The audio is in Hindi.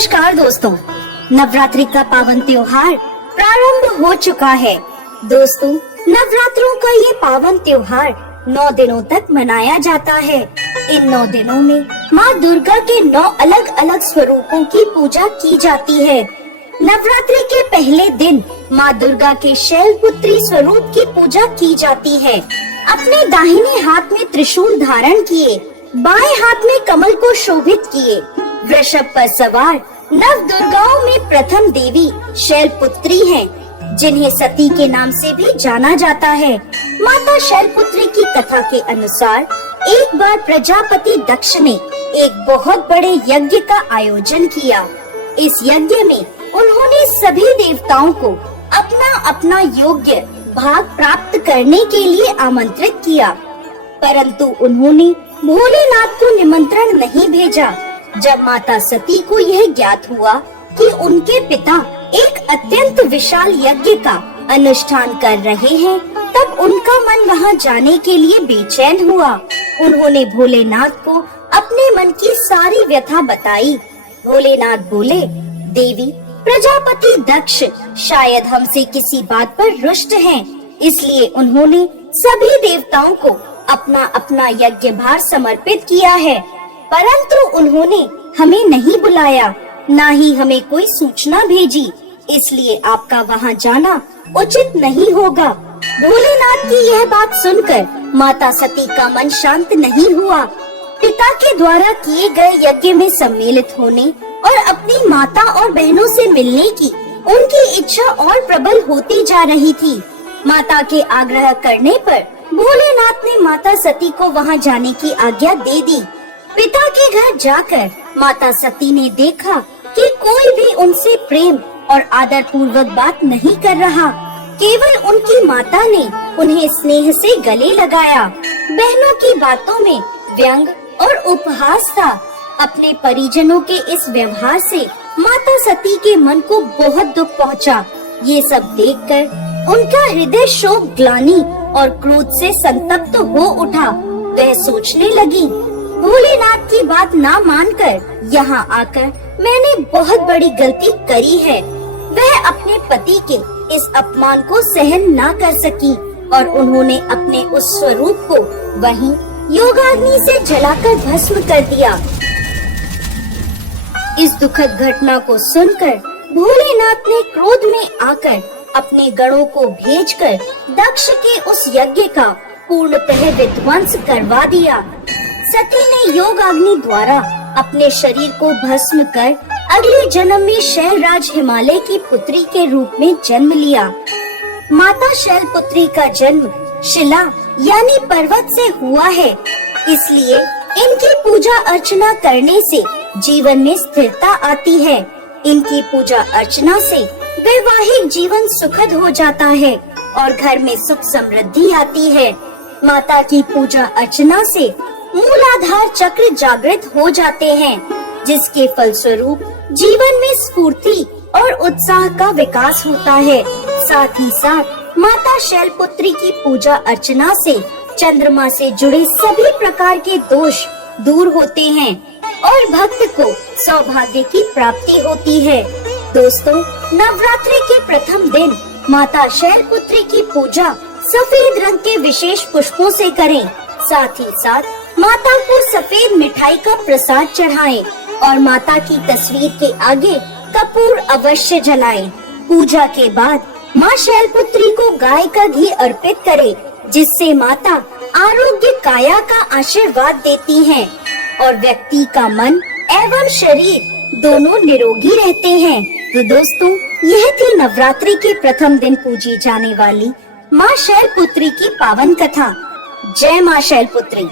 नमस्कार दोस्तों, नवरात्रि का पावन त्योहार प्रारंभ हो चुका है। दोस्तों, नवरात्रों का ये पावन त्योहार 9 दिनों तक मनाया जाता है। इन 9 दिनों में माँ दुर्गा के 9 अलग अलग स्वरूपों की पूजा की जाती है। नवरात्रि के पहले दिन माँ दुर्गा के शैलपुत्री स्वरूप की पूजा की जाती है। अपने दाहिने हाथ में त्रिशूल धारण किए, बाएं हाथ में कमल को शोभित किए, वृषभ पर सवार नव दुर्गाओं में प्रथम देवी शैलपुत्री हैं, जिन्हें सती के नाम से भी जाना जाता है। माता शैलपुत्री की कथा के अनुसार एक बार प्रजापति दक्ष ने एक बहुत बड़े यज्ञ का आयोजन किया। इस यज्ञ में उन्होंने सभी देवताओं को अपना अपना योग्य भाग प्राप्त करने के लिए आमंत्रित किया, परंतु उन्होंने भोलेनाथ को निमंत्रण नहीं भेजा। जब माता सती को यह ज्ञात हुआ कि उनके पिता एक अत्यंत विशाल यज्ञ का अनुष्ठान कर रहे हैं, तब उनका मन वहां जाने के लिए बेचैन हुआ। उन्होंने भोलेनाथ को अपने मन की सारी व्यथा बताई। भोलेनाथ बोले, देवी, प्रजापति दक्ष शायद हमसे किसी बात पर रुष्ट हैं, इसलिए उन्होंने सभी देवताओं को अपना अपना यज्ञ भार समर्पित किया है, परंतु उन्होंने हमें नहीं बुलाया, ना ही हमें कोई सूचना भेजी, इसलिए आपका वहां जाना उचित नहीं होगा। भोलेनाथ की यह बात सुनकर माता सती का मन शांत नहीं हुआ। पिता के द्वारा किए गए यज्ञ में सम्मिलित होने और अपनी माता और बहनों से मिलने की उनकी इच्छा और प्रबल होती जा रही थी। माता के आग्रह करने पर भोलेनाथ ने माता सती को वहां जाने की आज्ञा दे दी। पिता के घर जाकर माता सती ने देखा कि कोई भी उनसे प्रेम और आदर पूर्वक बात नहीं कर रहा। केवल उनकी माता ने उन्हें स्नेह से गले लगाया। बहनों की बातों में व्यंग और उपहास था। अपने परिजनों के इस व्यवहार से माता सती के मन को बहुत दुख पहुंचा। ये सब देखकर उनका हृदय शोक, ग्लानि और क्रोध से संतप्त हो उठा। वह सोचने लगी, भोलेनाथ की बात ना मानकर यहाँ आकर मैंने बहुत बड़ी गलती करी है। वह अपने पति के इस अपमान को सहन ना कर सकी और उन्होंने अपने उस स्वरूप को वहीं योगाग्नि से जलाकर भस्म कर दिया। इस दुखद घटना को सुनकर भोलेनाथ ने क्रोध में आकर अपने गणों को भेजकर दक्ष के उस यज्ञ का पूर्णतः विध्वंस करवा दिया। सती ने योगाग्नि द्वारा अपने शरीर को भस्म कर अगले जन्म में शैलराज हिमालय की पुत्री के रूप में जन्म लिया। माता शैलपुत्री का जन्म शिला यानी पर्वत से हुआ है, इसलिए इनकी पूजा अर्चना करने से जीवन में स्थिरता आती है। इनकी पूजा अर्चना से वैवाहिक जीवन सुखद हो जाता है और घर में सुख समृद्धि आती है। माता की पूजा अर्चना से मूलाधार चक्र जागृत हो जाते हैं, जिसके फलस्वरूप जीवन में स्फूर्ति और उत्साह का विकास होता है। साथ ही साथ माता शैलपुत्री की पूजा अर्चना से चंद्रमा से जुड़े सभी प्रकार के दोष दूर होते हैं और भक्त को सौभाग्य की प्राप्ति होती है। दोस्तों, नवरात्रि के प्रथम दिन माता शैलपुत्री की पूजा सफेद रंग के विशेष पुष्पों से करें। साथ ही साथ माता को सफेद मिठाई का प्रसाद चढ़ाएं और माता की तस्वीर के आगे कपूर अवश्य जलाएं। पूजा के बाद माँ शैलपुत्री को गाय का घी अर्पित करें, जिससे माता आरोग्य काया का आशीर्वाद देती हैं और व्यक्ति का मन एवं शरीर दोनों निरोगी रहते हैं। तो दोस्तों, यह थी नवरात्रि के प्रथम दिन पूजी जाने वाली माँ शैलपुत्री की पावन कथा। जय माँ शैलपुत्री।